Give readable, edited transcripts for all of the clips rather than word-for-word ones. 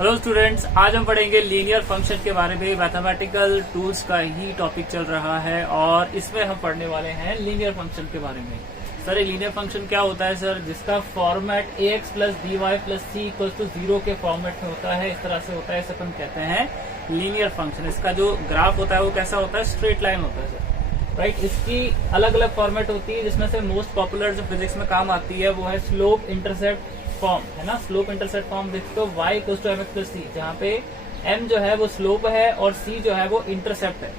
Hello students, आज हम पढ़ेंगे लीनियर फंक्शन के बारे में। मैथमेटिकल टूल्स का ही टॉपिक चल रहा है और इसमें हम पढ़ने वाले हैं लीनियर फंक्शन के बारे में। सर ये लीनियर फंक्शन क्या होता है सर? जिसका format ax plus dy plus c equal to 0 के फॉर्मेट में होता है, इस तरह से होता है, इसे अपन कहते हैं लीनियर फंक्शन। इसका जो ग्राफ होता है वो कैसा होता है? स्ट्रेट लाइन होता है सर, राइट। इसकी अलग अलग फॉर्मेट होती है, जिसमें से मोस्ट पॉपुलर जो फिजिक्स में काम आती है वो है स्लोप इंटरसेप्ट फॉर्म, है ना। स्लोप इंटरसेप्ट फॉर्म देखो y equal to mx plus c, जहाँ पे m जो है वो स्लोप है और c जो है वो इंटरसेप्ट है।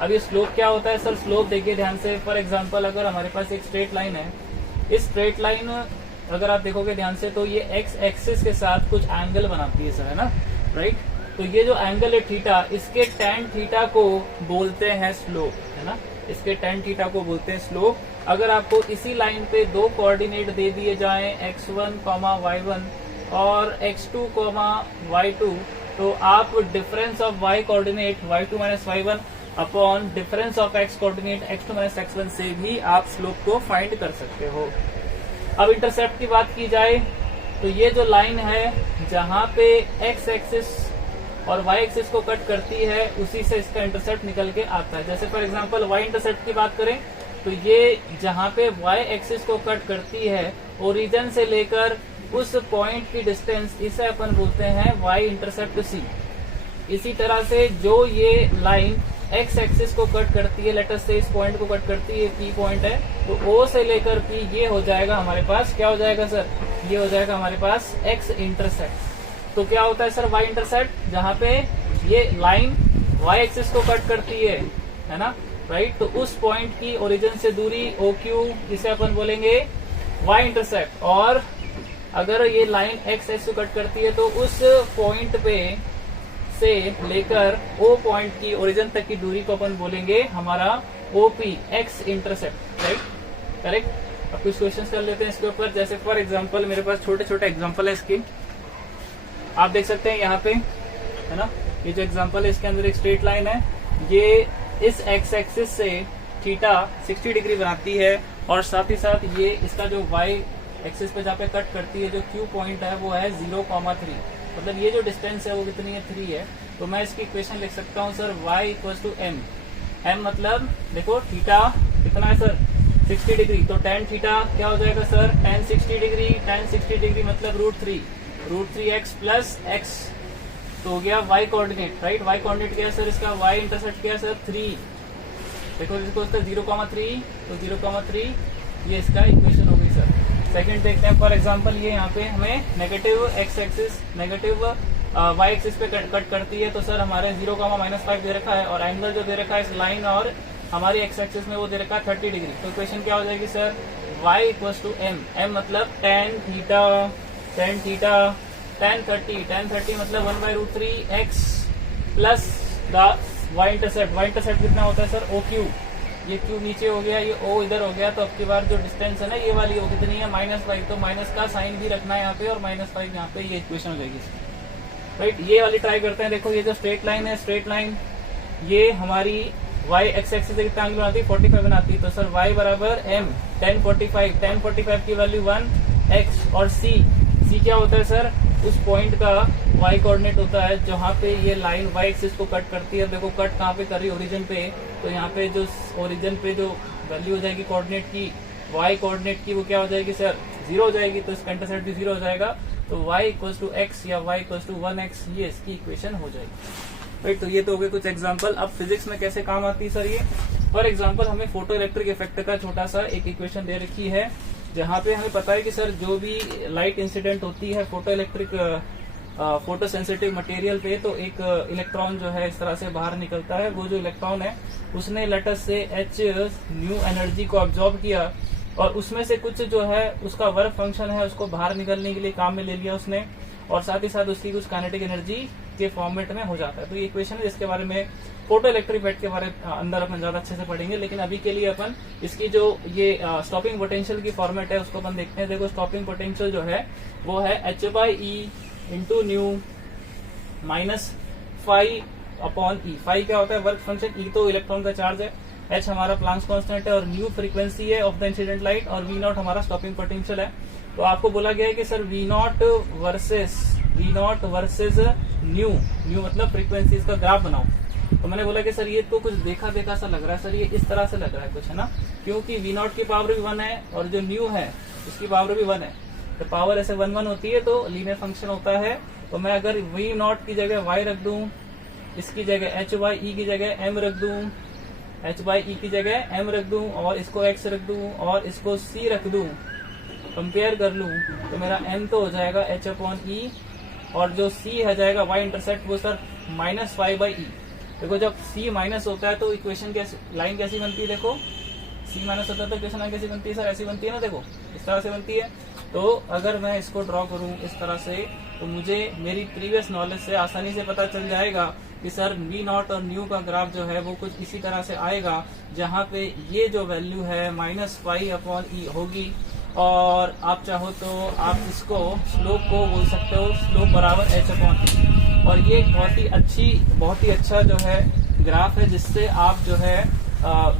अब ये स्लोप क्या होता है सर? स्लोप देखिए ध्यान से। फॉर एग्जांपल अगर हमारे पास एक स्ट्रेट लाइन है, इस स्ट्रेट लाइन अगर आप देखोगे ध्यान से तो ये x एक्सिस के साथ कुछ एंगल बनाती है सर, है ना, राइट। तो ये जो एंगल है थीटा, इसके tan थीटा को बोलते हैं स्लोप, है ना। इसके tan थीटा को बोलते हैं स्लोप। अगर आपको इसी लाइन पे दो कोऑर्डिनेट दे दिए जाएं x1, y1 और x2, y2, तो आप difference of y coordinate y2 minus y1 upon difference of x coordinate x2 minus x1 से भी आप स्लोप को फाइंड कर सकते हो। अब इंटरसेप्ट की बात की जाए तो ये जो लाइन है जहां पे x एक्सिस और y एक्सिस को कट करती है, उसी से इसका इंटरसेप्ट निकल के आता है। जैसे फॉर एग्जांपल y इंटरसेप्ट की बात करें तो ये जहां पे y एक्सिस को कट करती है, ओरिजिन से लेकर उस पॉइंट की डिस्टेंस, इसे अपन बोलते हैं y इंटरसेप्ट c। इसी तरह से जो ये लाइन x एक्सिस को कट करती है, लेटर से इस पॉइंट को कट करती है, P पॉइंट है, तो O से लेकर P ये हो जाएगा हमारे पास, क्या हो जाएगा सर? ये हो जाएगा हमारे पास x इंटरसेप्ट। तो क्या होता है सर? y इंटरसेप्ट, जहाँ पे ये लाइन y एक्सिस को कट करती है ना, राइट। तो उस पॉइंट की ओरिजिन से दूरी OQ, इसे अपन बोलेंगे y इंटरसेप्ट। और अगर ये लाइन x एक्सिस को कट करती है तो उस पॉइंट पे से लेकर O पॉइंट की ओरिजिन तक की दूरी को अपन बोलेंगे हमारा OP, x intercept, right, correct. अब कुछ क्वेश्चंस कर लेते हैं इसके ऊपर। जैसे फॉर एग्जांपल मेरे पास छोटे छोटे एग्जांपल है इसकी, आप देख सकते हैं यहाँ पे, है ना। ये जो एग्जांपल है इसके अंदर एक स्ट्रेट लाइन है, ये इस x एक्सिस से थीटा 60 डिग्री बनाती है और साथ ही साथ ये इसका जो y एक्सिस पे जहाँ पे कट करती है, जो Q पॉइंट है वो है 0,3, मतलब ये जो डिस्टेंस है वो कितनी है? 3 है। तो मैं इसकी इक्वेशन लिख सकता हूँ sir y equal to m। m मतलब देखो थीटा कितना है सर? 60 डिग्री। तो tan थीटा क्या हो जाएगा sir? tan 60 degree, tan 60 degree मतलब √3x प्लस x, तो हो गया y coordinate, right. y coordinate क्या है सर? इसका y इंटरसेप्ट क्या है सर? 3। देखो इसको 0,3, तो 0,3 ये इसका इक्वेशन हो गई सर। सेकंड देखते हैं। फॉर एग्जांपल ये यहाँ पे हमें negative x axis, negative y axis पे कट करती है, तो सर हमारे 0,-5 दे रखा है और एंगल जो दे रखा है इस लाइन और हमारी x एक्सिस में वो दे रखा है 30 डिग्री। तो इक्वेशन क्या हो जाएगी sir? y equal to m। m मतलब tan थीटा, tan 30 मतलब 1/√3x plus the y intercept कितना होता है सर? OQ। ये Q नीचे हो गया, ये O इधर हो गया, तो अब की बार जो डिस्टेंस है ना ये वाली वो कितनी है? -5। तो माइनस का साइन भी रखना है यहाँ पे और -5 यहाँ पे, ये इक्वेशन हो जाएगी, राइट। ये वाली ट्राई करते हैं। देखो ये जो स्ट्रेट लाइन है, स्ट्रेट लाइन ये हमारी y x एक्सिस से कितना एंगल बनाती है? 45 बनाती है। तो सर y बराबर m tan 45 की वैल्यू 1x और c क्या होता है सर? उस पॉइंट का y कोऑर्डिनेट होता है जहाँ पे ये लाइन y एक्सिस को कट करती है। देखो कट कहाँ पे कर रही है? ओरिजिन पे। तो यहाँ पे जो ओरिजिन पे जो वैल्यू हो जाएगी कोऑर्डिनेट की, y कोऑर्डिनेट की, वो क्या हो जाएगी सर? 0 हो जाएगी। तो इसका इंटरसेप्ट भी 0 हो जाएगा। तो y इक्वल टू x या y इक्वल टू 1x, ये इसकी इक्वेशन हो जाएगी, राइट। तो ये तो हो गए कुछ एग्जांपल। अब फिजिक्स में कैसे काम आती है सर ये? फॉर एग्जांपल हमें फोटो इलेक्ट्रिक इफेक्ट का छोटा सा एक इक्वेशन दे रखी है, जहाँ पे हमें पता है कि सर जो भी लाइट इंसिडेंट होती है फोटो सेंसिटिव मटेरियल पे, तो एक इलेक्ट्रॉन जो है इस तरह से बाहर निकलता है। वो जो इलेक्ट्रॉन है उसने लेटर से h न्यू एनर्जी को ऑब्जॉर्ब किया और उसमें से कुछ जो है उसका वर्क फंक्शन है उसको बाहर निकलने के लिए काम में ले लिया उसने, और साथ ही साथ उसकी कुछ काइनेटिक एनर्जी के फॉर्मेट में हो जाता है। तो ये इक्वेशन है जिसके बारे में फोटो इलेक्ट्रिक इफेक्ट के बारे में अंदर अपन ज्यादा अच्छे से पढ़ेंगे, लेकिन अभी के लिए अपन इसकी जो ये स्टॉपिंग पोटेंशियल की फॉर्मेट है उसको अपन देखते हैं। देखो स्टॉपिंग पोटेंशियल जो है वो है h/e into new minus phi upon e. Phi क्या होता है? Work function. ई तो इलेक्ट्रॉन का चार्ज है, h हमारा प्लांक्स कांस्टेंट है और न्यू फ्रीक्वेंसी है ऑफ द इंसिडेंट लाइट और v नॉट हमारा स्टॉपिंग पोटेंशियल है। तो आपको बोला गया है कि sir v not versus new मतलब फ्रीक्वेंसी का ग्राफ बनाओ। तो मैंने बोला कि सर ये तो कुछ देखा देखा सा लग रहा है, सर ये इस तरह से लग रहा है कुछ, है ना, क्योंकि V नॉट की पावर भी 1 है और जो न्यू है उसकी पावर भी 1 है, तो पावर ऐसे 1 1 होती है तो लीनियर फंक्शन होता है। तो मैं अगर V नॉट की जगह y रख दूं, इसकी जगह h बाई ई की जगह m रख दूं, h बाई ई की जगह m रख दूं और इसको x रख दूं और इसको c रख दूं, कंपेयर कर लूं, तो मेरा m तो हो जाएगा h अपॉन ई और जो c है जाएगा y इंटरसेप्ट वो sir minus five by E. देखो जब c माइनस होता है तो इक्वेशन कैसे, लाइन कैसी बनती है, देखो c माइनस होता है तो इक्वेशन लाइन कैसी बनती है सर, ऐसी बनती है ना, देखो इस तरह से बनती है। तो अगर मैं इसको ड्रॉ करूं इस तरह से तो मुझे मेरी प्रीवियस नॉलेज से आसानी से पता चल जाएगा कि सर V नॉट और न्यू का ग्राफ जो है वो कुछ इसी तरह से आएगा, जहाँ पे ये जो वैल्यू है माइनस फाइव अपॉन ई होगी और आप चाहो तो आप इसको स्लोप को बोल सकते हो स्लोप बराबर h अपॉन ई। और ये बहुत ही अच्छा जो है ग्राफ है जिससे आप जो है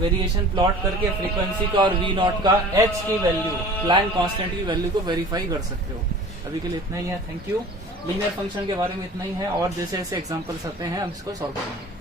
वेरिएशन प्लॉट करके फ्रीक्वेंसी का और V नॉट का h की वैल्यू, प्लैंक कांस्टेंट की वैल्यू को वेरीफाई कर सकते हो। अभी के लिए इतना ही है, थैंक यू। लीनियर फंक्शन के बारे में इतना ही है और जैसे जैसे एग्जांपल्स आते हैं हम इसको सॉल्व करेंगे।